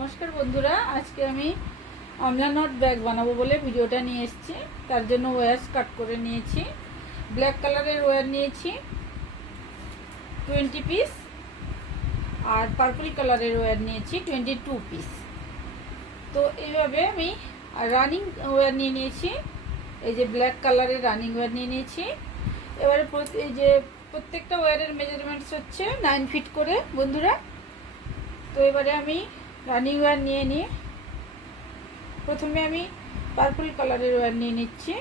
নমস্কার বন্ধুরা, আজকে আমি আমলা নট ব্যাগ বানাবো বলে ভিডিওটা নিয়ে এসেছি। তার জন্য ওয়্যার্স কাট করে নিয়েছি। ব্ল্যাক কালারের ওয়্যার নিয়েছি 20 পিস, আর পার্পল কালারের ওয়্যার নিয়েছি 22 পিস। তো এইভাবে আমি রানিং ওয়্যার নিয়ে নিয়েছি। এই যে ব্ল্যাক কালারের রানিং ওয়্যার নিয়ে নিয়েছি। এবারে এই যে প্রত্যেকটা ওয়্যারের মেজারমেন্টস হচ্ছে 9 ফিট করে বন্ধুরা। তো এবারে আমি রানিং ওয়্যার নিয়ে প্রথমে আমি পার্পল কালারের ওয়্যার নিয়ে নিচ্ছি।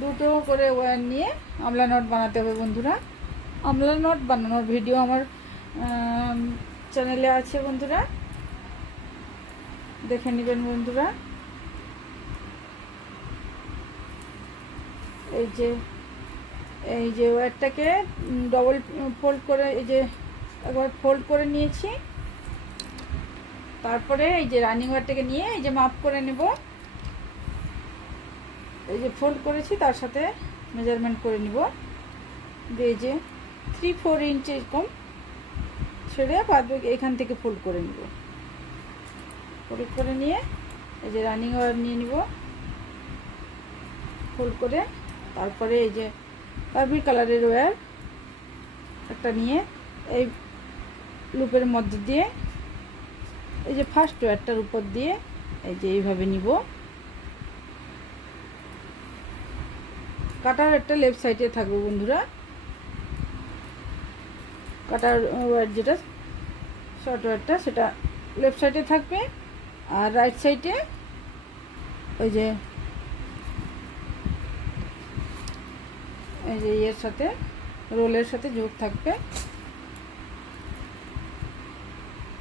দুটো করে ওয়্যার নিয়ে আমলা নট বানাতে হবে বন্ধুরা। আমলা নট বানানোর ভিডিও আমার চ্যানেলে আছে বন্ধুরা, দেখে নেবেন বন্ধুরা। এই যে ওয়্যারটাকে ডবল ফোল্ড করে একবার ফোল্ড করে নিয়েছি। তারপরে এই যে রানিং ওয়্যারটাকে নিয়ে এই যে মাপ করে নেব। এই যে ফোল্ড করেছি তার সাথে মেজারমেন্ট করে নিব। দিয়ে যে 3-4 ইঞ্চি এরকম ছেড়ে বাদ এখান থেকে ফোল্ড করে নিব। ফোল্ড করে নিয়ে এই যে রানিং ওয়্যার নিয়ে নিব ফোল্ড করে। তারপরে এই যে পার্পল কালারের ওয়্যার একটা নিয়ে এই লুপের মধ্যে দিয়ে এই যে ফার্স্ট ওয়্যারটার উপর দিয়ে এই যে এইভাবে নিব। কাটার একটা লেফট সাইডে থাকবে বন্ধুরা। কাটার ওয়্যার যেটা শর্ট ওয়্যারটা সেটা লেফট সাইডে থাকবে, আর রাইট সাইডে ওই যে এর সাথে রোলের সাথে যোগ থাকবে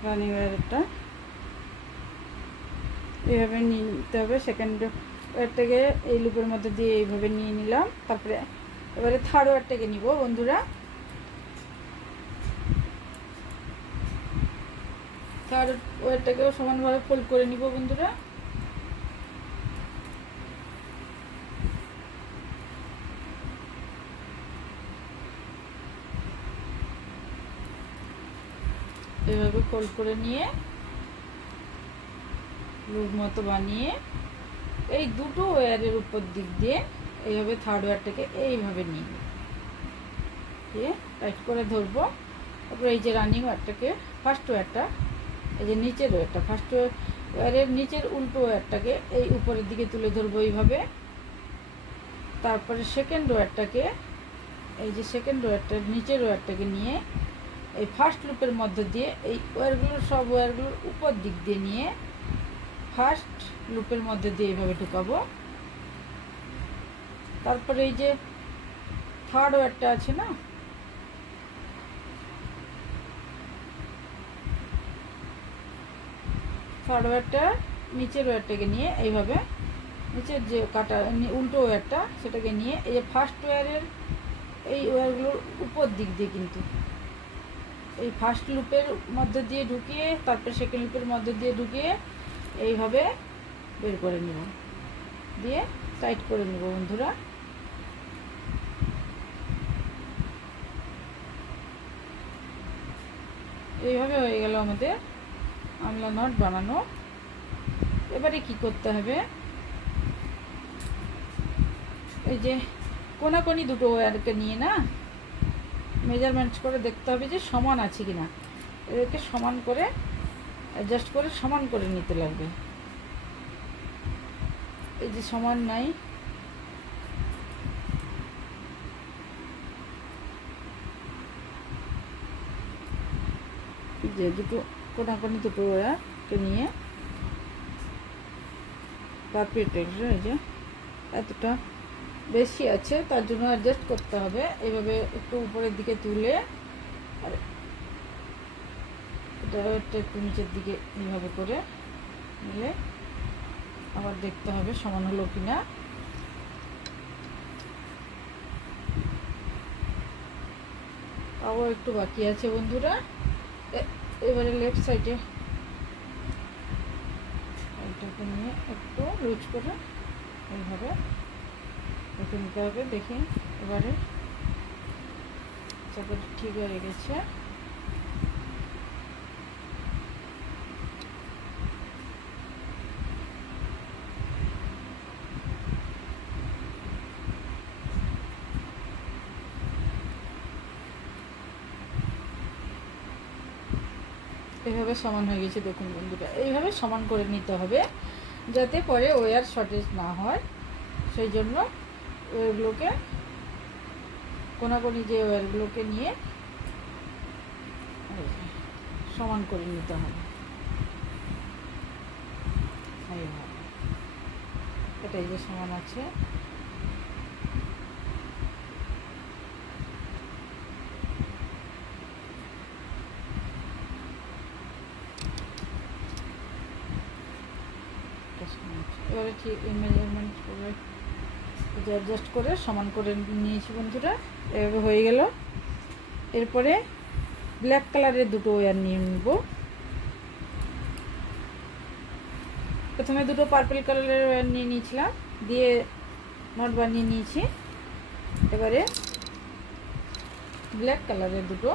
রানিং ওয়্যারটা। এইভাবে নিতে হবে। সেকেন্ড ওয়্যারটাকে এই লুপের মধ্যে দিয়ে এইভাবে নিয়ে নিলাম। তারপরে এবারে থার্ড ওয়্যারটাকে নিব বন্ধুরা। থার্ড ওয়্যারটাকেও সমানভাবে ফোল্ড করে নিব বন্ধুরা। এভাবে ফোল্ড করে নিয়ে লুপ মতো বানিয়ে এই দুটো ওয়্যারের উপর দিক দিয়ে এইভাবে থার্ড ওয়্যারটাকে এইভাবে নিয়ে টাইট করে ধরবো। তারপরে এই যে রানিং ওয়্যারটাকে ফার্স্ট ওয়্যারটা এই যে নিচের ওয়্যারটা ফার্স্ট ওয়্যারের নিচের উল্টো ওয়্যারটাকে এই উপরের দিকে তুলে ধরবো এইভাবে। তারপরে সেকেন্ড ওয়্যারটাকে এই যে সেকেন্ড ওয়্যারটার নিচের ওয়্যারটাকে নিয়ে এই ফার্স্ট লুপের মধ্যে দিয়ে এই ওয়্যারগুলোর সব ওয়্যারগুলোর উপর দিক দিয়ে নিয়ে ফার্স্ট লুপের মধ্যে দিয়ে এইভাবে ঢুকাবো। তারপরে এই যে থার্ড ওয়্যারটা আছে না, থার্ড ওয়্যারটা নিচের ওয়্যারটাকে নিয়ে এইভাবে নিচের যে কাটা উল্টো ওয়্যারটা সেটাকে নিয়ে এই যে ফার্স্ট ওয়্যারের এই ওয়্যারগুলোর উপর দিক দিয়ে কিন্তু এই ফার্স্ট লুপের মধ্যে দিয়ে ঢুকিয়ে তারপর সেকেন্ড লুপের মধ্যে দিয়ে ঢুকিয়ে এইভাবে বের করে নেব, দিয়ে টাইট করে নেব বন্ধুরা। এইভাবে হয়ে গেল আমাদের আমলা নট বানানো। এবারে কি করতে হবে, এই যে কোনাকোনি দুটো ওয়্যারকে নিয়ে না মেজারমেন্টস করে দেখতে হবে যে সমান আছে কি না। এদেরকে সমান করে অ্যাডজাস্ট করে সমান করে নিতে লাগবে। এই যে সমান নাই, যে দুটো কোনাকোনি দুটো ওয়্যারকে নিয়ে কার্পেটের এই যে এতটা বেশি আছে তার জন্য অ্যাডজাস্ট করতে হবে। এইভাবে একটু উপরের দিকে তুলে আর এটা একটু নিচের দিকে এইভাবে করে নিলে আবার দেখতে হবে সমান হলো কি না। তাও একটু বাকি আছে বন্ধুরা। এবারে লেফট সাইডে এটাকে নিয়ে একটু লুজ করে এইভাবে রেখে নিতে হবে। দেখি এবারে তারপর ঠিক হয়ে গেছে। এইভাবে সমান হয়ে গেছে দেখুন বন্ধুরা, এইভাবে সমান করে নিতে হবে যাতে পরে ওয়্যার শর্টেজ না হয়। সেই জন্য ওয়্যারগুলোকে কোনাকুনি যে ওয়্যারগুলোকে নিয়ে সমান করে নিতে হবে। এইভাবে এটাই যে সমান আছে। এবারে ঠিক মেজারমেন্ট করে অ্যাডজাস্ট করে সমান করে নিয়েছি বন্ধুরা, এভাবে হয়ে গেল। এরপরে ব্ল্যাক কালারের দুটো ওয়্যার নিয়ে নেব। প্রথমে দুটো পার্পল কালারের ওয়্যার নিয়ে নিয়েছিলাম, দিয়ে নট বানিয়ে নিয়েছি। এবারে ব্ল্যাক কালারের দুটো,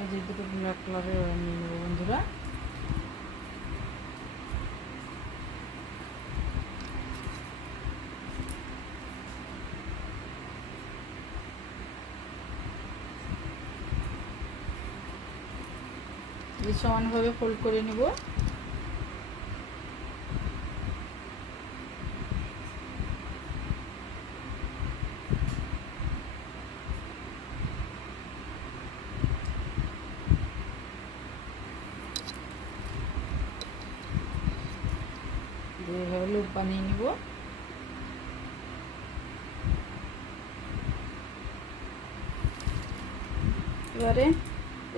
এই যে দুটো ব্ল্যাক কালারের ওয়্যার নিয়ে নেব বন্ধুরা। সমানভাবে ফোল্ড করে নেব। এইভাবে লুপ বানিয়ে নিব। এবারে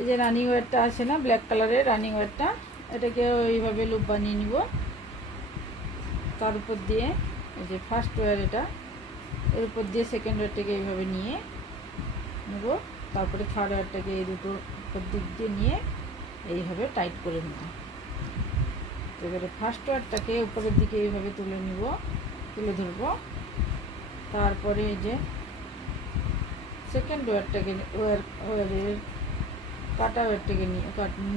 এই যে রানিং ওয়্যারটা আছে না, ব্ল্যাক কালারের রানিং ওয়্যারটা, এটাকে ওইভাবে লুপ বানিয়ে নিব। তার উপর দিয়ে এই যে ফার্স্ট ওয়্যার, এটা এর উপর দিয়ে সেকেন্ড ওয়্যারটাকে এইভাবে নিয়ে নেব। তারপরে থার্ড ওয়্যারটাকে এই দুটোর উপর দিক দিয়ে নিয়ে এইভাবে টাইট করে নেব। এবারে ফার্স্ট ওয়্যারটাকে উপরের দিকে এইভাবে তুলে ধরব। তারপরে এই যে সেকেন্ড ওয়্যারটাকে ওয়্যারের কাটা ওয়্যারটাকে নিয়ে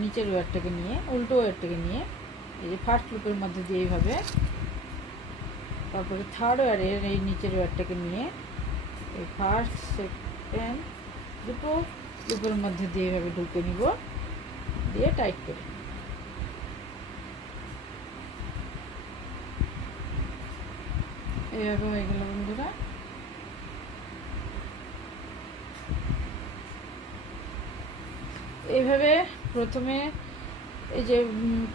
নিচের ওয়্যারটাকে নিয়ে উল্টো ওয়্যারটাকে নিয়ে এই যে ফার্স্ট লুপের মধ্যে দিয়ে এইভাবে, তারপরে থার্ড ওয়্যারের এই নিচের ওয়্যারটাকে নিয়ে এই ফার্স্ট সেকেন্ড দুটো লুপের মধ্যে দিয়ে এইভাবে ঢুকে নিব, দিয়ে টাইট করে এইভাবে হয়ে গেল বন্ধুরা। এইভাবে প্রথমে এই যে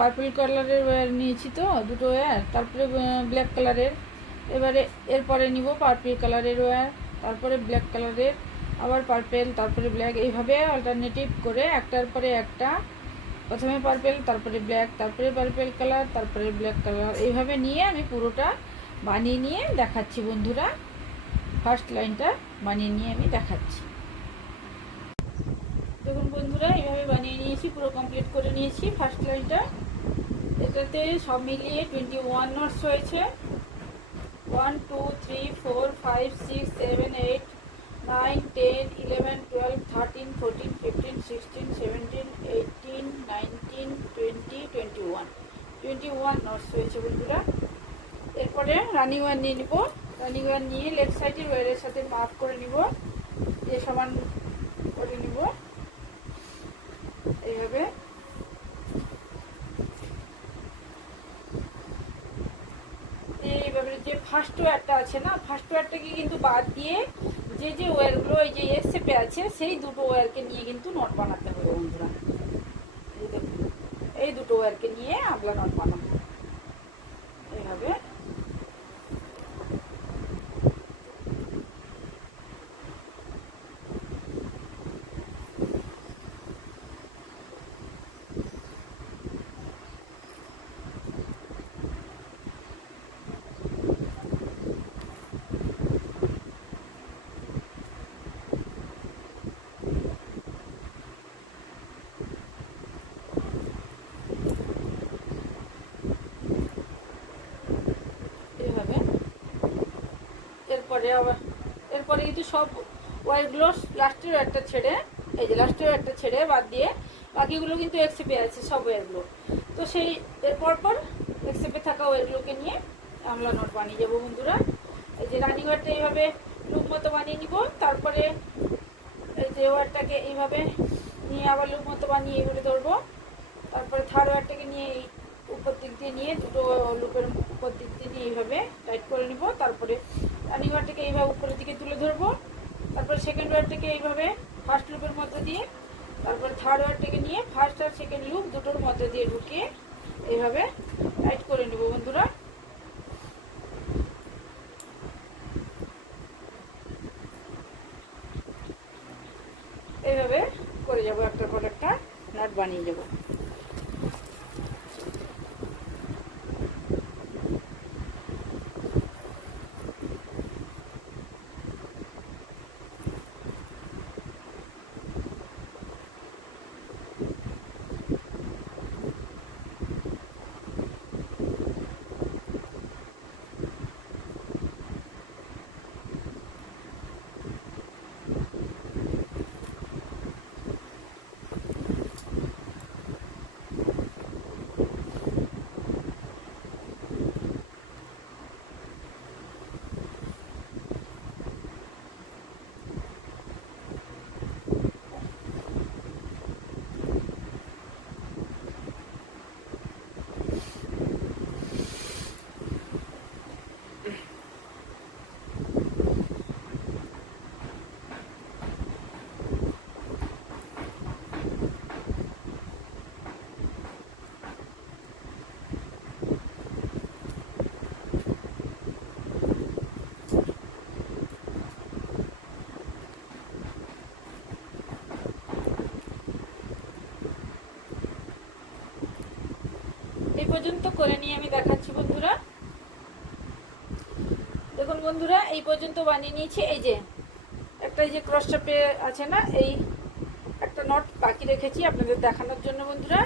পার্পল কালারের ওয়্যার নিয়েছি তো দুটো ওয়্যার, তারপরে ব্ল্যাক কালারের, এবারে এরপরে নিব পার্পল কালারের ওয়্যার, তারপরে ব্ল্যাক কালারের, আবার পার্পল, তারপরে ব্ল্যাক, এইভাবে অল্টারনেটিভ করে একটার পরে একটা, প্রথমে পার্পল, তারপরে ব্ল্যাক, তারপরে পার্পল কালার, তারপরে ব্ল্যাক কালার, এইভাবে নিয়ে আমি পুরোটা বানিয়ে নিয়ে দেখাচ্ছি বন্ধুরা। ফার্স্ট লাইনটা বানিয়ে নিয়ে আমি দেখাচ্ছি। দেখুন বন্ধুরা, এইভাবে বানিয়ে নিয়েছি, পুরো কমপ্লিট করে নিয়েছি ফার্স্ট লাইনটা। এটাতে সব মিলিয়ে 21 নটস হয়েছে। 1 2 3 4 5 6 7 8 9 10 11 12 13 14 15 16 17 18 19 20 21 নটস হয়েছে বন্ধুরা। এরপরে রানিং ওয়্যার নিয়ে নিব। রানিং ওয়্যার নিয়ে লেফট সাইডের ওয়্যারের সাথে মার্ক করে নিব, দিয়ে সমান করে নিব এইভাবে। এইভাবে যে ফার্স্ট ওয়্যারটা আছে না, ফার্স্ট ওয়্যারটাকে কিন্তু বাদ দিয়ে যে ওয়্যারগুলো এই যে এস শেপে আছে সেই দুটো ওয়্যারকে নিয়ে কিন্তু নট বানাতে হবে বন্ধুরা। এই দেখুন, এই দুটো ওয়্যারকে নিয়ে আমরা নট বানাবো এইভাবে। এরপরে কিন্তু ওয়ারগুলো লাস্টের ওয়ারটা ছেড়ে, এই যে লাস্টের ওয়ারটা ছেড়ে বাদ দিয়ে বাকিগুলো কিন্তু এক্সেপে আছে সব ওয়ারগুলো। তো সেই এরপর পর এক্সেপে থাকা ওয়ারগুলোকে নিয়ে আমলা নট বানিয়ে যাবো বন্ধুরা। এই যে রানিং ওয়ারটা এইভাবে লুপ মতো বানিয়ে নিব, তারপরে এই যে ওয়ারটাকে এইভাবে নিয়ে আবার লুপ মতো বানিয়ে এইভাবে ধরবো, তারপরে থার্ড ওয়ারটাকে নিয়ে এই উপর দিক দিয়ে নিয়ে দুটো লুপের উপর দিক দিয়ে নিয়ে এইভাবে টাইট করে নিব, তারপরে রানিং ওয়ারটাকে এইভাবে উপরের দিকে তুলে ধরবো, তারপরে সেকেন্ড ওয়ারটাকে এইভাবে ফার্স্ট লুপের মধ্যে দিয়ে, তারপরে থার্ড ওয়ারটাকে নিয়ে ফার্স্ট আর সেকেন্ড লুপ দুটোর মধ্যে দিয়ে ঢুকিয়ে এইভাবে টাইট করে নেব বন্ধুরা। এইভাবে করে যাব, একটার পর একটা নট বানিয়ে যাব। এই পর্যন্ত করে নিয়ে আমি দেখাচ্ছি বন্ধুরা। দেখুন বন্ধুরা, এই পর্যন্ত বানিয়ে নিয়েছি। এই যে একটা এই যে ক্রস চাপে আছে না, এই একটা নট বাকি রেখেছি আপনাদের দেখানোর জন্য বন্ধুরা।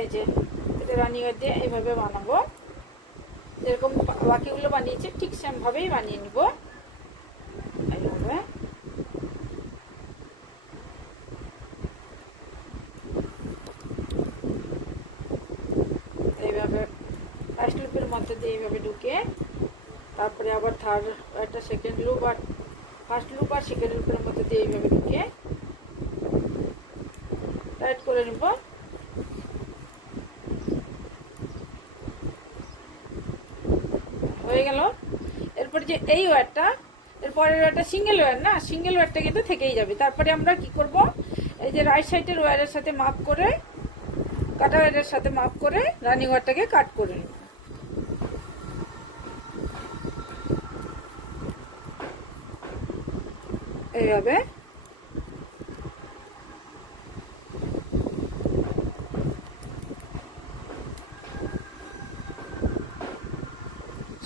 এই যে এটা রানিং ওয়ার দিয়ে এইভাবে বানাবো, যেরকম বাকিগুলো বানিয়েছি ঠিক সেমভাবেই বানিয়ে নিব এইভাবে। এইভাবে ফার্স্ট লুপের মধ্যে দিয়ে এইভাবে ঢুকে, তারপরে আবার থার্ড একটা সেকেন্ড লুপ আর ফার্স্ট লুপ আর সেকেন্ড লুপের মধ্যে দিয়ে এইভাবে ঢুকে টাইট করে নেব। হয়ে গেল। এরপরে যে এই ওয়্যারটা, এরপরের ওয়্যারটা সিঙ্গেল ওয়্যার না, সিঙ্গেল ওয়্যারটা কিন্তু থেকেই যাবে। তারপরে আমরা কি করব, এই যে রাইট সাইডের ওয়্যারের সাথে মাপ করে, কাটা ওয়্যারের সাথে মাপ করে রানিং ওয়্যারটাকে কাট করে নেব এইভাবে।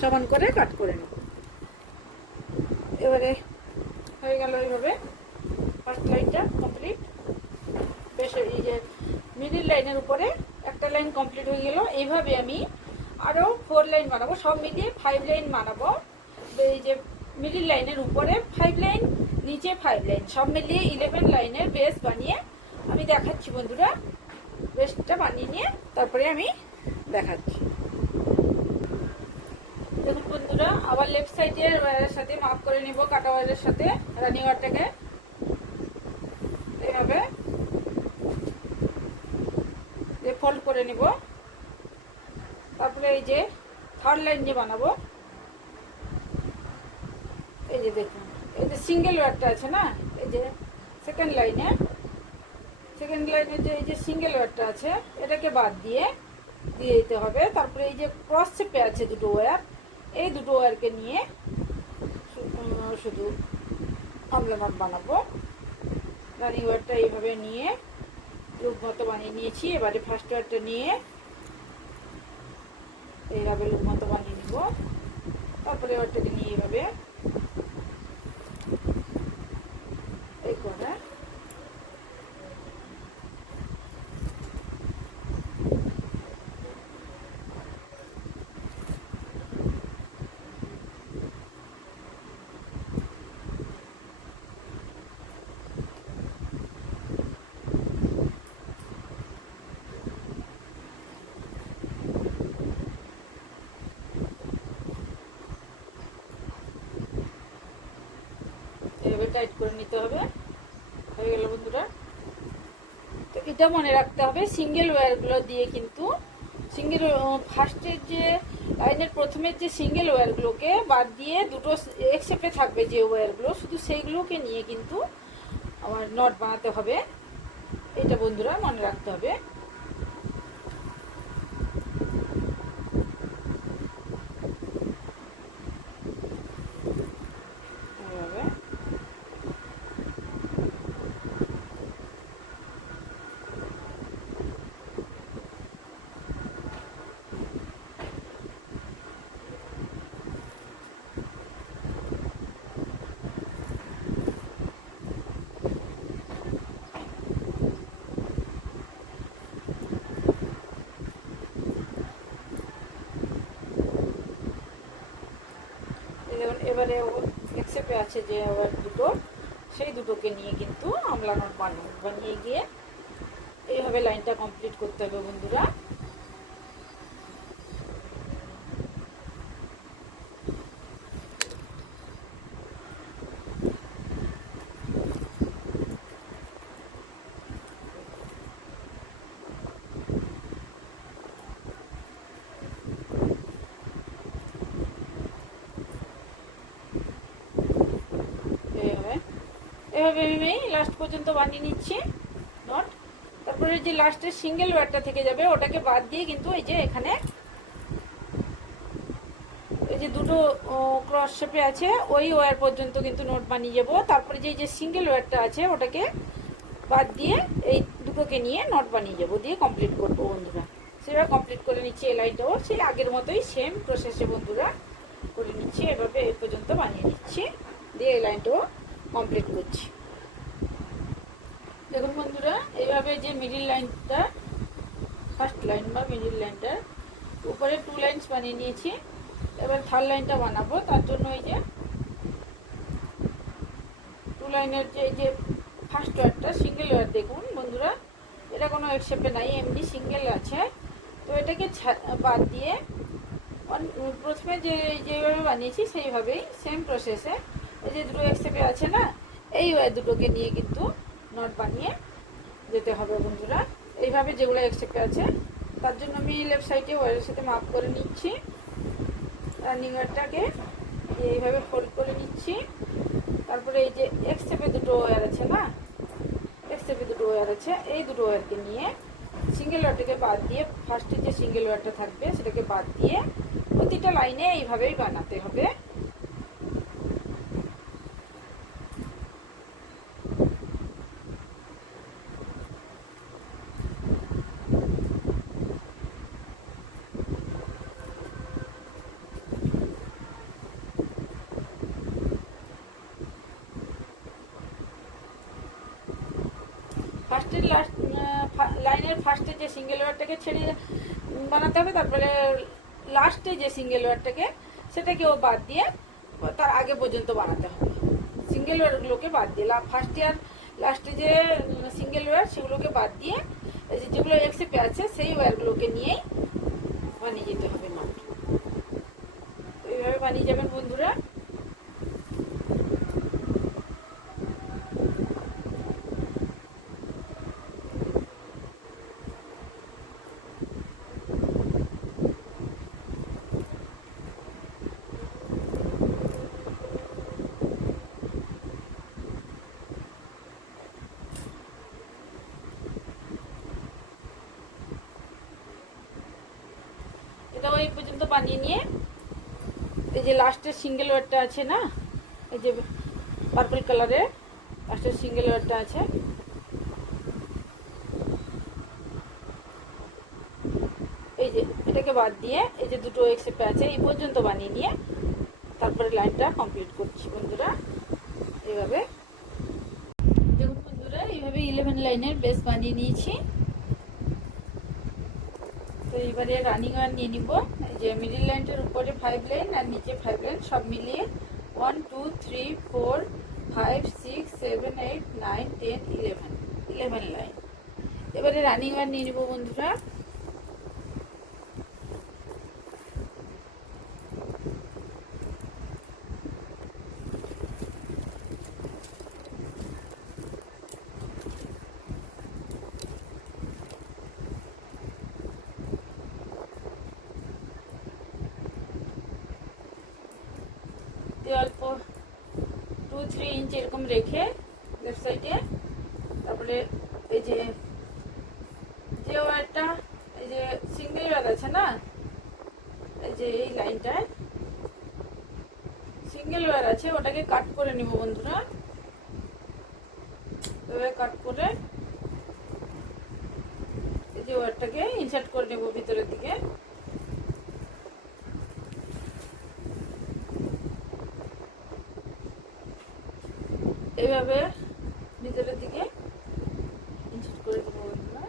সমান করে কাট করে নেব। এবারে হয়ে গেল এইভাবে ফার্স্ট লাইনটা কমপ্লিট। বেশ, এই যে মিডিল লাইনের উপরে একটা লাইন কমপ্লিট হয়ে গেল। এইভাবে আমি আরও 4 লাইন বানাবো, সব মিলিয়ে 5 লাইন বানাবো। এই যে মিডিল লাইনের উপরে 5 লাইন, নিচে 5 লাইন, সব মিলিয়ে 11 লাইনের বেস বানিয়ে আমি দেখাচ্ছি বন্ধুরা। বেসটা বানিয়ে নিয়ে তারপরে আমি দেখাচ্ছি। দেখুন বন্ধুরা, আবার লেফট সাইডের ওয়্যারের সাথে মাপ করে নেব, কাটা ওয়্যারের সাথে রানিং ওয়্যারটাকে এইভাবে ফোল্ড করে নিব। তারপরে এই যে থার্ড লাইন যে বানাবো, এই যে দেখুন এই যে সিঙ্গেল ওয়্যারটা আছে না, এই যে সেকেন্ড লাইনে যে এই যে সিঙ্গেল ওয়্যারটা আছে এটাকে বাদ দিয়ে দিতে হবে। তারপরে এই যে ক্রস চেপে আছে দুটো ওয়্যার, এই দুটো ওয়্যারকে নিয়ে শুধু আমলা নট বানাবো। রানিং ওয়্যারটা এইভাবে নিয়ে লুপ মতো বানিয়ে নিয়েছি। এবারে ফার্স্ট ওয়্যারটা নিয়ে এইভাবে লুপ মতো বানিয়ে নিব, তারপরে ওয়্যারটাকে নিয়ে এইভাবে এই করে টাইট করে নিতে হবে। হয়ে গেল বন্ধুরা। তো এটা মনে রাখতে হবে সিঙ্গেল ওয়্যারগুলো দিয়ে কিন্তু সিঙ্গেল ফার্স্টের যে লাইনের প্রথমের যে সিঙ্গেল ওয়্যারগুলোকে বাদ দিয়ে দুটো এক শেপে থাকবে যে ওয়্যারগুলো, শুধু সেইগুলোকে নিয়ে কিন্তু আমার নট বানাতে হবে। এটা বন্ধুরা মনে রাখতে হবে। এবারে এক্সেপে আছে যে আবার দুটো, সেই দুটোকে নিয়ে কিন্তু আমলা নট বানিয়ে গিয়ে এইভাবে লাইনটা কমপ্লিট করতে হবে বন্ধুরা। এভাবে আমি লাস্ট পর্যন্ত বানিয়ে নিচ্ছি নট। তারপরে যে লাস্টের সিঙ্গেল ওয়্যারটা থেকে যাবে ওটাকে বাদ দিয়ে কিন্তু এই যে এখানে এই যে দুটো ক্রস শেপে আছে ওই ওয়্যার পর্যন্ত কিন্তু নোট বানিয়ে যাবো। তারপরে যে সিঙ্গেল ওয়্যারটা আছে ওটাকে বাদ দিয়ে এই দুটোকে নিয়ে নট বানিয়ে যাবো, দিয়ে কমপ্লিট করবো বন্ধুরা। সেটা কমপ্লিট করে নিচ্ছি। এই লাইনটাও সেই আগের মতোই সেম প্রসেসে বন্ধুরা করে নিচ্ছি। এভাবে এই পর্যন্ত বানিয়ে নিচ্ছি, দিয়ে এই লাইনটাও কমপ্লিট করছি। দেখুন বন্ধুরা, এইভাবে যে মিডিল লাইনটা ফার্স্ট লাইন বা মিডিল লাইনটার উপরে 2 লাইনস বানিয়ে নিয়েছি। এবার থার্ড লাইনটা বানাবো। তার জন্য এই যে 2 লাইনের যে ফার্স্ট ওয়্যারটা সিঙ্গেল ওয়্যার, দেখুন বন্ধুরা এটা কোনো এক শেপে নাই, এমনি সিঙ্গেল আছে। তো এটাকে বাদ দিয়ে প্রথমে যেভাবে বানিয়েছি সেইভাবেই সেম প্রসেসে এই যে দুটো এক শেপে আছে না, এই ওয়্যার দুটোকে নিয়ে কিন্তু নট বানিয়ে যেতে হবে বন্ধুরা। এইভাবে যেগুলো এক শেপে আছে তার জন্য আমি লেফট সাইডে ওয়্যারের সাথে মাপ করে নিচ্ছি। রানিং ওয়্যারটাকে এইভাবে ফোল্ড করে নিচ্ছি। তারপরে এই যে এক শেপে দুটো ওয়্যার আছে না, এক শেপে দুটো ওয়্যার আছে, এই দুটো ওয়্যারকে নিয়ে সিঙ্গেল ওয়্যারটাকে বাদ দিয়ে ফার্স্টে যে সিঙ্গেল ওয়্যারটা থাকবে সেটাকে বাদ দিয়ে প্রতিটা লাইনে এইভাবেই বানাতে হবে। ফার্স্টের লাস্ট লাইনের ফার্স্টে যে সিঙ্গেল ওয়্যারটাকে ছেড়ে বানাতে হবে, তারপরে লাস্টে যে সিঙ্গেল ওয়্যারটাকে সেটাকেও বাদ দিয়ে তার আগে পর্যন্ত বানাতে হবে। সিঙ্গেল ওয়্যারগুলোকে বাদ দিয়ে ফার্স্ট ইয়ার লাস্টে যে সিঙ্গেল ওয়্যার সেগুলোকে বাদ দিয়ে যেগুলো এক্সেপে আছে সেই ওয়্যারগুলোকে নিয়েই বানিয়ে যেতে হবে নট। এইভাবে বানিয়ে যাবেন বন্ধুরা। এটাও এই পর্যন্ত বানিয়ে নিয়ে এই যে লাস্টের সিঙ্গেল ওয়্যারটা আছে না, এই যে পার্পল কালারের লাস্টের সিঙ্গেল ওয়্যারটা আছে, এই যে এটাকে বাদ দিয়ে এই যে দুটো এক্সেপে আছে এই পর্যন্ত বানিয়ে নিয়ে তারপরে লাইনটা কমপ্লিট করছি বন্ধুরা। এইভাবে দেখুন বন্ধুরা, এইভাবে 11 লাইনের বেস বানিয়ে নিয়েছি। তো এবারে রানিং ওয়্যার নিয়ে নিব। এই যে মিডিল লাইনটার উপরে 5 লাইন আর নিচে 5 লাইন সব মিলিয়ে 1 2 3 4 5 6 7 8 9 10 11 লাইন। এবারে রানিং ওয়্যার নিয়ে নিব বন্ধুরা। দিয়ে অল্প 2-3 ইঞ্চ এরকম রেখে লেফট সাইডে, তারপরে এই যে ওয়্যারটা, এই যে সিঙ্গেল ওয়্যার আছে না, এই যে এই লাইনটায় সিঙ্গেল ওয়্যার আছে, ওটাকে কাট করে নিব বন্ধুরা। এভাবে কাট করে এই যে ওয়্যারটাকে ইনসার্ট করে নেব ভিতরের দিকে। এইভাবে ভিতরের দিকে ইনসার্ট করে দেবো বন্ধুরা।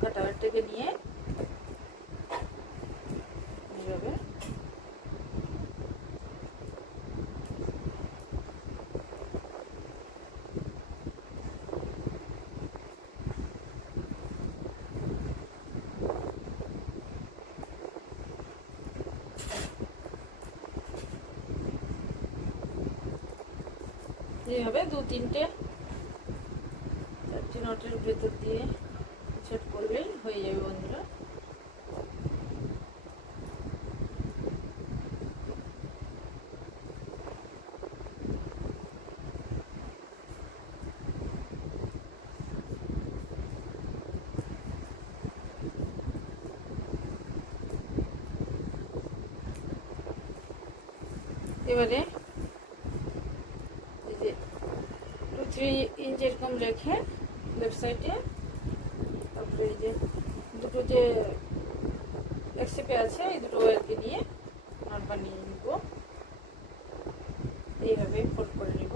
কাটা ওয়্যারটাকে নিয়ে এইভাবে এইভাবে 2-3-4টি নটের ভেতর দিয়ে সেট করলেই হয়ে যাবে বন্ধুরা। এবারে এই যে 2-3 ইঞ্চ এরকম রেখে লেফট সাইডে, তারপরে এই যে দুটো যে এক্সেপে আছে এই দুটো ওয়্যারকে নিয়ে নট বানিয়ে নিব। এইভাবে ফোল্ড করে নিব।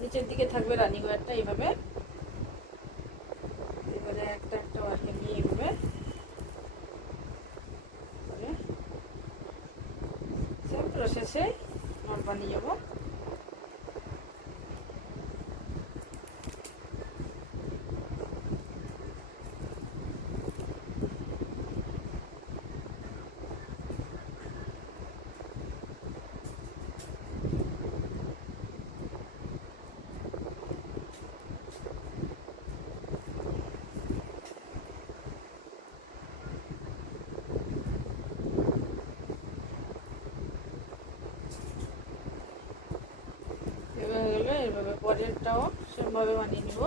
নিচের দিকে থাকবে রানিং ওয়্যারটা এইভাবে। এবারে একটা ওয়্যারকে নিয়ে এইভাবে সেম প্রসেসে নট বানিয়ে যাব। এভাবে পরেরটাও সেমভাবে বানিয়ে নিব।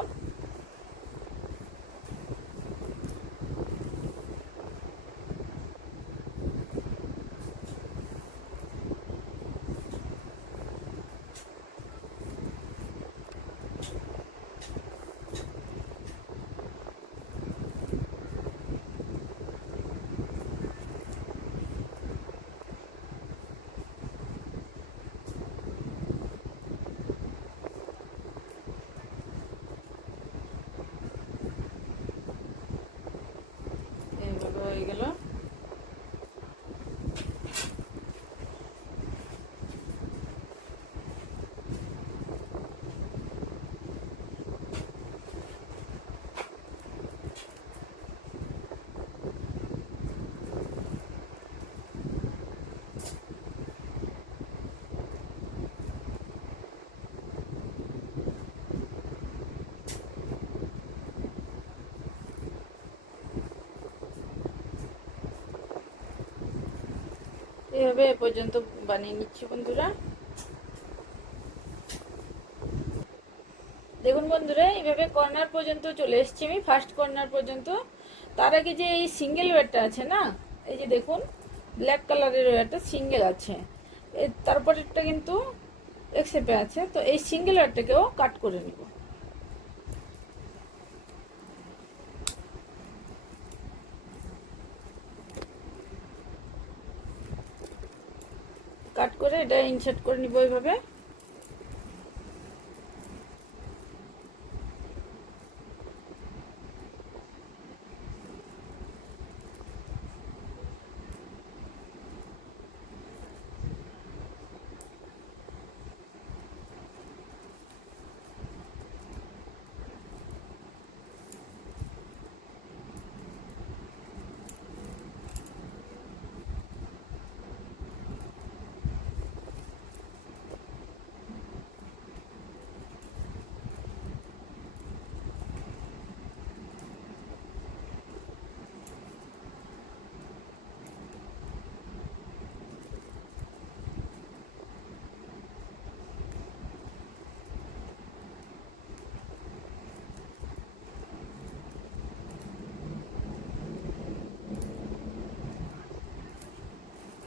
এইভাবে হয়ে গেল। এইভাবে এ পর্যন্ত বানিয়ে নিচ্ছি বন্ধুরা। দেখুন বন্ধুরা, এইভাবে কর্নার পর্যন্ত চলে এসেছি আমি, ফার্স্ট কর্নার পর্যন্ত। তার আগে যে এই সিঙ্গেল ওয়্যারটা আছে না, এই যে দেখুন ব্ল্যাক কালারের ওয়্যারটা সিঙ্গেল আছে, তারপরেরটা কিন্তু এক্সেপে আছে। তো এই সিঙ্গেল ওয়্যারটাকেও কাট করে নিব। কাট করে এটা ইনসার্ট করে নিব এইভাবে।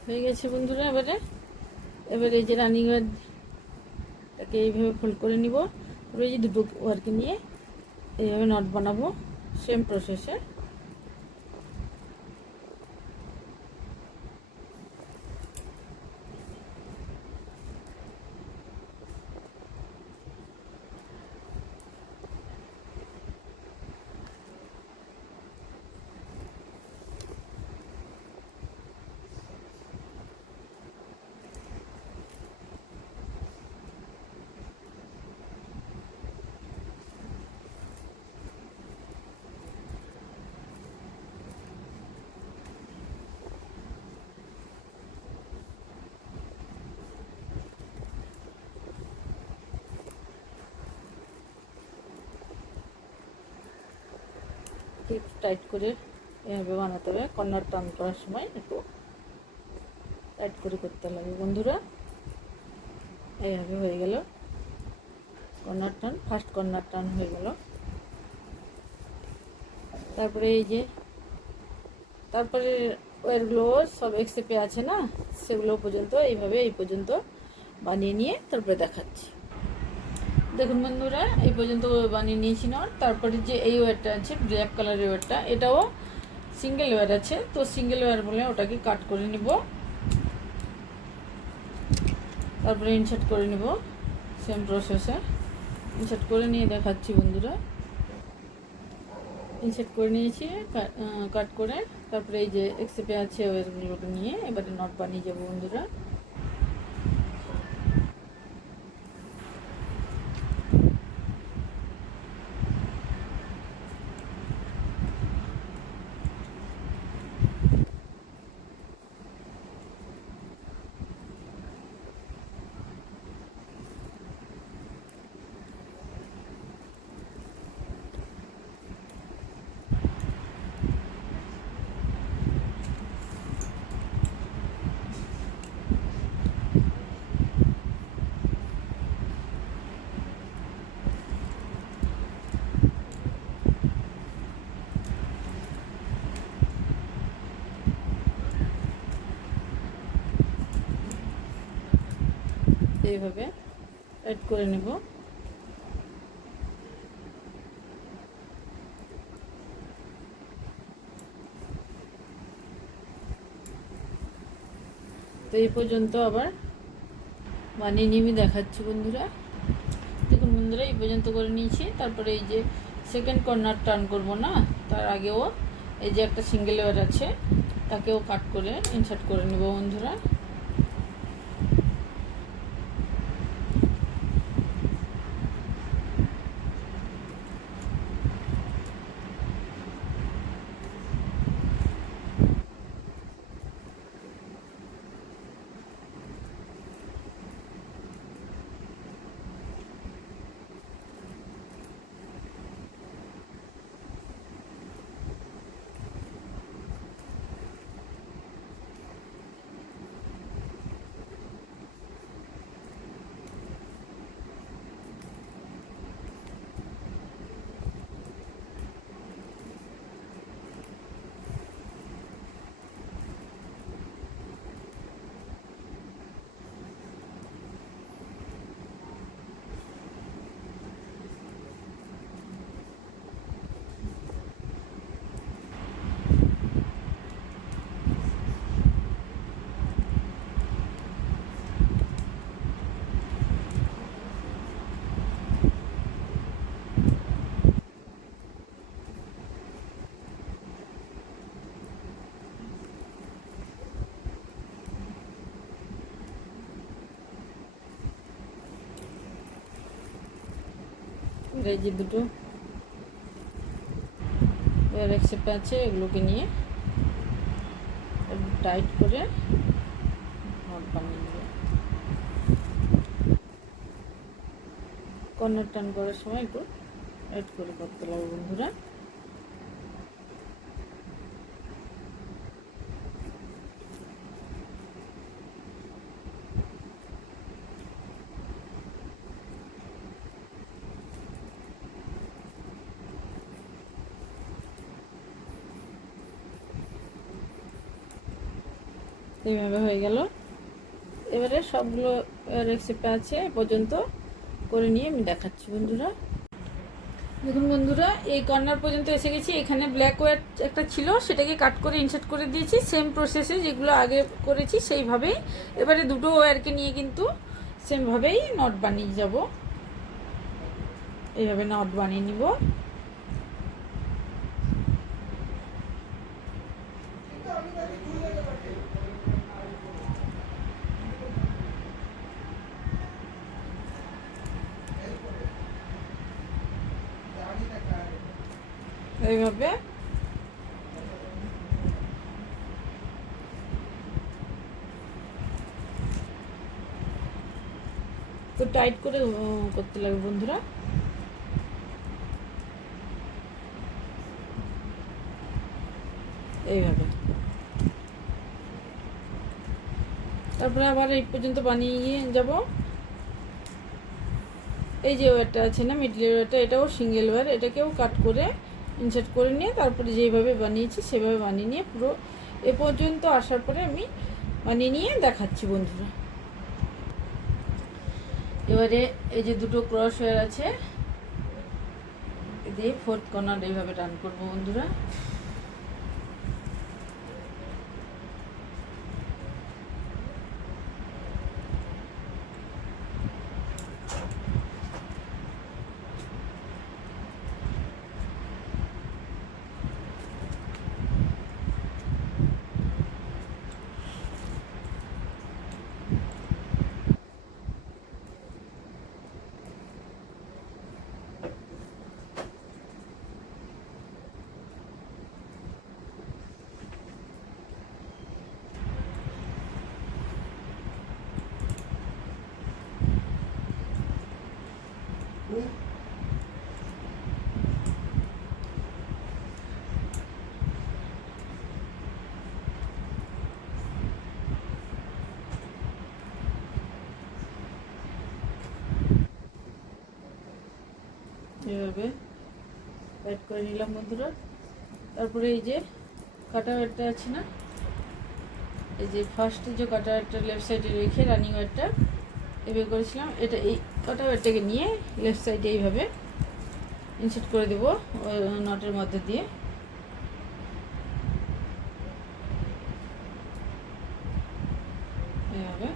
হয়ে গেছে বন্ধুরা। এবারে এই যে রানিং ওয়ারটাকে এইভাবে ফোল্ড করে নিব। তারপরে এই যে দুটো ওয়ারকে নিয়ে এইভাবে নট বানাবো, সেম প্রসেসে। একটু টাইট করে এভাবে বানাতে হবে। কর্নার টার্ন করার সময় একটু টাইট করে করতে লাগে বন্ধুরা। এইভাবে হয়ে গেল corner turn, first corner turn হয়ে গেল। তারপরে এই যে তারপরে ওয়ারগুলো সব এক্সেপে আছে না, সেগুলো পর্যন্ত এইভাবে এই পর্যন্ত বানিয়ে নিয়ে তারপরে দেখাচ্ছি। দেখুন বন্ধুরা, এই পর্যন্ত বানিয়ে নিয়েছি না। তারপরে যে এই ওয়ারটা আছে ব্ল্যাক কালারের ওয়ারটা, এটাও সিঙ্গেল ওয়ার আছে, তো সিঙ্গেল ওয়ার বলে ওটাকে কাট করে নিব, তারপরে ইনসার্ট করে নিব সেম প্রসেসে। ইনসার্ট করে নিয়ে দেখাচ্ছি বন্ধুরা। ইনসার্ট করে নিয়েছি কাট করে। তারপরে এই যে এক্সেপে আছে ওয়ারগুলোকে নিয়ে এবারে নট বানিয়ে যাবো বন্ধুরা। এইভাবে অ্যাড করে নেব। তো এই পর্যন্ত আবার বানিয়ে নিয়ে দেখাচ্ছি বন্ধুরা। দেখুন বন্ধুরা, এই পর্যন্ত করে নিয়েছি। তারপরে এই যে সেকেন্ড কর্নার টার্ন করব না, তার আগেও এই যে একটা সিঙ্গেল ওয়ার আছে, তাকেও কাট করে ইনসার্ট করে নেব বন্ধুরা। এই যে দুটো ওয়ার এক্সেপ্ট আছে, এগুলোকে নিয়ে টাইট করে নট বানিয়ে নেব। কর্নার টার্ন করার সময় একটু টাইট করে করতে লাগবে বন্ধুরা। এইভাবে হয়ে গেল। এবারে সবগুলো রেসিপি আছে এ পর্যন্ত করে নিয়ে আমি দেখাচ্ছি বন্ধুরা। দেখুন বন্ধুরা, এই কর্নার পর্যন্ত এসে গেছি। এখানে ব্ল্যাক ওয়্যার একটা ছিল, সেটাকে কাট করে ইনসার্ট করে দিয়েছি সেম প্রসেসে যেগুলো আগে করেছি সেইভাবেই। এবারে দুটো ওয়্যারকে নিয়ে কিন্তু সেমভাবেই নট বানিয়ে যাব। এইভাবে নট বানিয়ে নিব। এইভাবে তো টাইট করে করতে লাগবে বন্ধুরা। এইভাবে তারপরে আবার এই পর্যন্ত বানিয়ে যাব। এই যে ওয়্যারটা আছে না, মিডলের ওয়্যারটা, এটাও সিঙ্গেল ওয়্যার, এটাকেও কাট করে ইনসার্ট করে নিয়ে তারপরে যেইভাবে বানিয়েছি সেভাবে বানিয়ে নিয়ে পুরো এ পর্যন্ত আসার পরে আমি বানিয়ে নিয়ে দেখাচ্ছি বন্ধুরা। এবারে এই যে দুটো ক্রস ওয়্যার আছে, দিয়ে ফোর্থ কর্নার এইভাবে টান করবো বন্ধুরা। এভাবে অ্যাড করে নিলাম বন্ধুরা। তারপরে এই যে কাটা ওয়্যারটা আছে না, এই যে ফার্স্টে যে কাটা ওয়্যারটা লেফট সাইডে রেখে রানিং ওয়্যারটা এভাবে করেছিলাম, এটা এই কাটা ওয়্যারটাকে নিয়ে লেফট সাইডে এইভাবে ইনসার্ট করে দেবো নটের মধ্যে দিয়ে। এইভাবে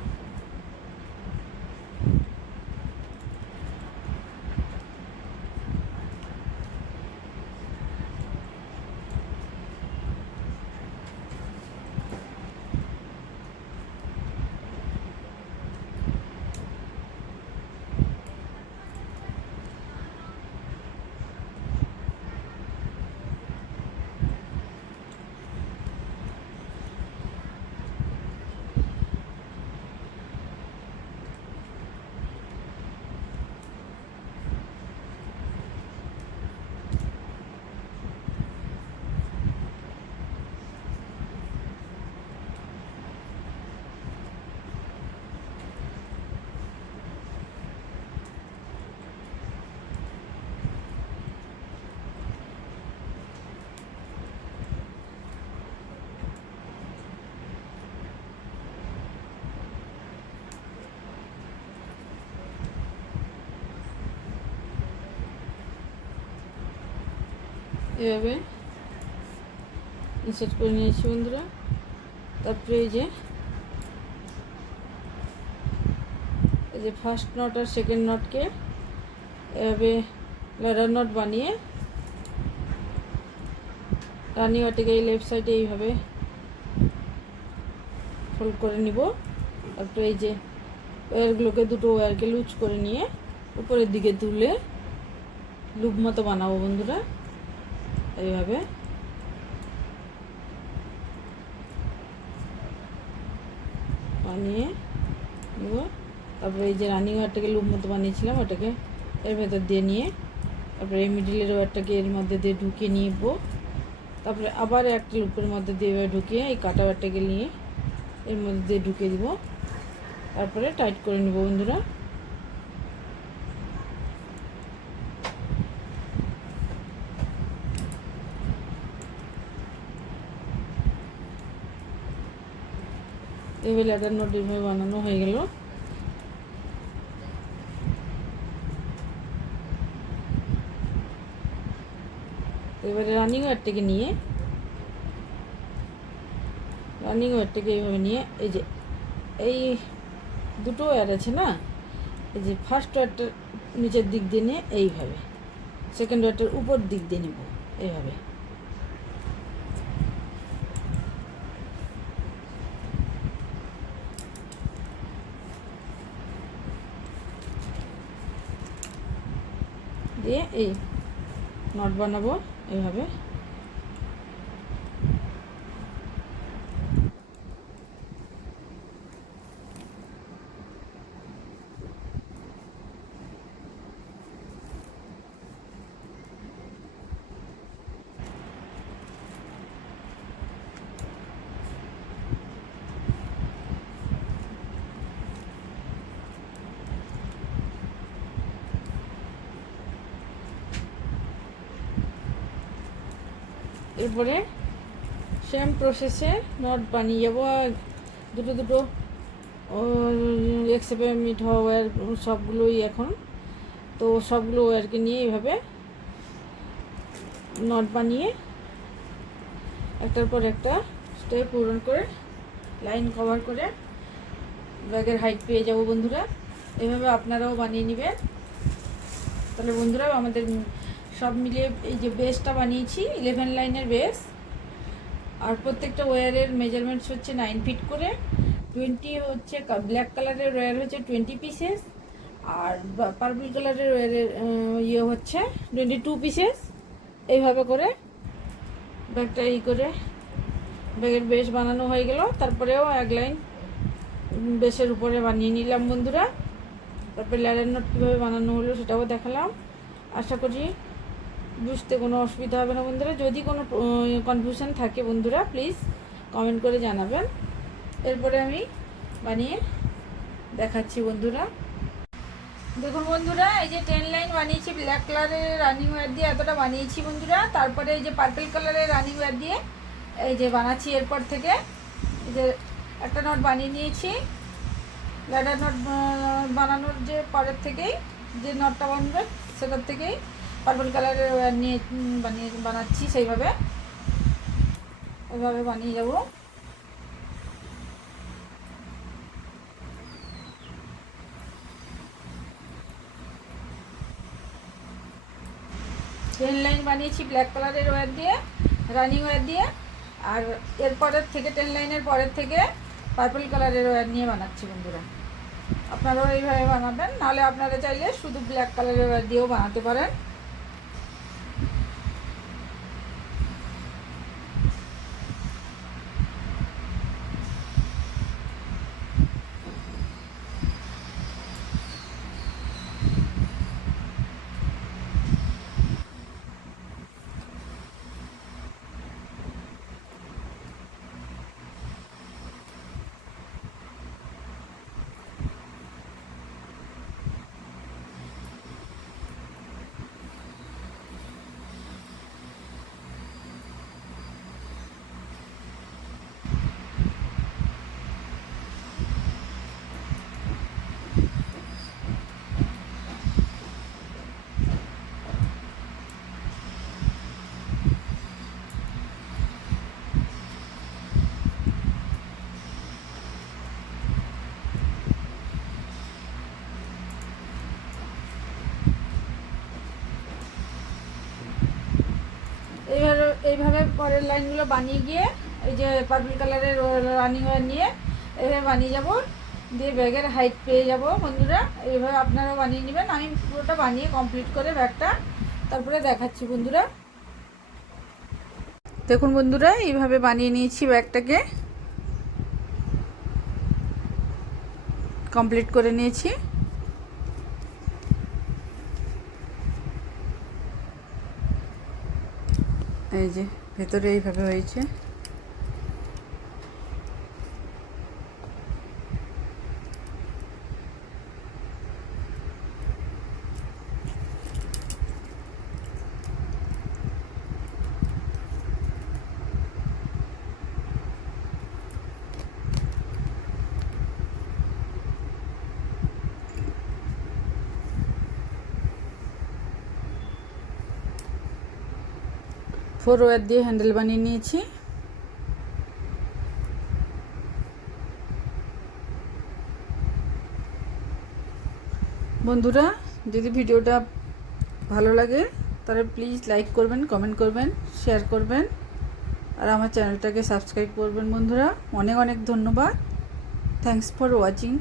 এভাবে ইনসার্ট করে নিয়েছি বন্ধুরা। তারপরে এই যে ফার্স্ট নট আর সেকেন্ড নটকে এভাবে ল্যাডার নট বানিয়ে রানিং ওয়্যারটাকে এই লেফট সাইডে এইভাবে ফোল্ড করে নিব। তারপরে এই যে ওয়্যারগুলোকে দুটো ওয়্যারকে লুজ করে নিয়ে উপরের দিকে তুলে লুপ মতো বানাবো বন্ধুরা। এইভাবে বানিয়ে নেব। তারপরে এই যে রানিং ওয়্যারটাকে লুপ মতো বানিয়েছিলাম ওটাকে এর ভেতর দিয়ে নিয়ে তারপরে এই মিডিলের ওয়্যারটাকে এর মধ্যে দিয়ে ঢুকিয়ে নিব। তারপরে আবার একটা লুপের মধ্যে দিয়ে ঢুকিয়ে এই কাটা ওয়্যারটাকে নিয়ে এর মধ্যে দিয়ে ঢুকিয়ে দিব। তারপরে টাইট করে নেব বন্ধুরা। এইভাবে ল্যাডার নট এইভাবে বানানো হয়ে গেল। এবারে রানিং ওয়্যারটাকে নিয়ে এইভাবে নিয়ে এই যে এই দুটো ওয়্যার আছে না, এই যে ফার্স্ট ওয়্যারটার নিচের দিক দিয়ে নিয়ে এইভাবে সেকেন্ড ওয়্যারটার উপর দিক দিয়ে নেব এইভাবে। দিয়ে এই নট বানাবো এইভাবে। এরপরে সেম প্রসেসে নট বানিয়ে যাবো। দুটো দুটো একসাথে মিট হওয়া ওয়্যার সবগুলোই এখন, তো সবগুলো ওয়্যারকে নিয়ে এইভাবে নট বানিয়ে একটার পর একটা স্টেপ পূরণ করে লাইন কভার করে ব্যাগের হাইট পেয়ে যাব বন্ধুরা। এইভাবে আপনারাও বানিয়ে নেবেন। তাহলে বন্ধুরা আমাদের সব মিলিয়ে এই যে বেসটা বানিয়েছি 11 লাইনের বেস, আর প্রত্যেকটা ওয়্যারের মেজারমেন্টস হচ্ছে 9 ফিট করে। 20 হচ্ছে ব্ল্যাক কালারের ওয়্যার হচ্ছে 20 পিসেস, আর পার্পল কালারের ওয়্যারের ইয়ে হচ্ছে 22 পিসেস। এইভাবে করে ব্যাগটা করে ব্যাগের বেস বানানো হয়ে গেল। তারপরেও এক লাইন বেসের উপরে বানিয়ে নিলাম বন্ধুরা। তারপরে ল্যাডার নট কীভাবে বানানো হলো সেটাও দেখালাম। আশা করি বুঝতে কোনো অসুবিধা হবে না বন্ধুরা। যদি কোনো কনফিউশন থাকে বন্ধুরা প্লিজ কমেন্ট করে জানাবেন। এরপরে আমি বানিয়ে দেখাচ্ছি বন্ধুরা। দেখুন বন্ধুরা, এই যে 10 লাইন বানিয়েছি ব্ল্যাক কালারের রানিং ওয়্যার দিয়ে, এতটা বানিয়েছি বন্ধুরা। তারপরে এই যে পার্পল কালারের রানিং ওয়্যার দিয়ে এই যে বানাচ্ছি। এরপর থেকে এই যে একটা নট বানিয়ে নিয়েছি। ল্যাডার নট বানানোর যে পরের থেকেই যে নটটা বানবে সেটার থেকেই পার্পল কালারের ওয়্যার নিয়ে বানাচ্ছি। সেইভাবে ওইভাবে বানিয়ে যাব। টেন লাইন বানিয়েছি ব্ল্যাক কালারের ওয়্যার দিয়ে, রানিং ওয়্যার দিয়ে, আর এরপরের থেকে 10 লাইনের পরের থেকে পার্পল কালারের ওয়্যার নিয়ে বানাচ্ছি বন্ধুরা। আপনারাও এইভাবে বানাবেন, নাহলে আপনারা চাইলে শুধু ব্ল্যাক কালারের ওয়্যার দিয়েও বানাতে পারেন। এইভাবে পরের লাইনগুলো বানিয়ে গিয়ে এই যে পার্পল কালারের রানিং ওয়্যার নিয়ে এইভাবে বানিয়ে যাব, দিয়ে ব্যাগের হাইট পেয়ে যাব বন্ধুরা। এইভাবে আপনারাও বানিয়ে নেবেন। আমি পুরোটা বানিয়ে কমপ্লিট করে ব্যাগটা তারপরে দেখাচ্ছি বন্ধুরা। দেখুন বন্ধুরা, এইভাবে বানিয়ে নিয়েছি ব্যাগটাকে, কমপ্লিট করে নিয়েছি। এই যে ভেতরে এইভাবে হয়েছে। 4 ওয়্যার দিয়ে হ্যান্ডেল বানিয়ে নিয়েছি। বন্ধুরা, যদি ভিডিওটা ভালো লাগে তাহলে প্লিজ লাইক করবেন, কমেন্ট করবেন, শেয়ার করবেন আর আমার চ্যানেলটাকে সাবস্ক্রাইব করবেন। বন্ধুরা, অনেক অনেক ধন্যবাদ। Thanks for watching.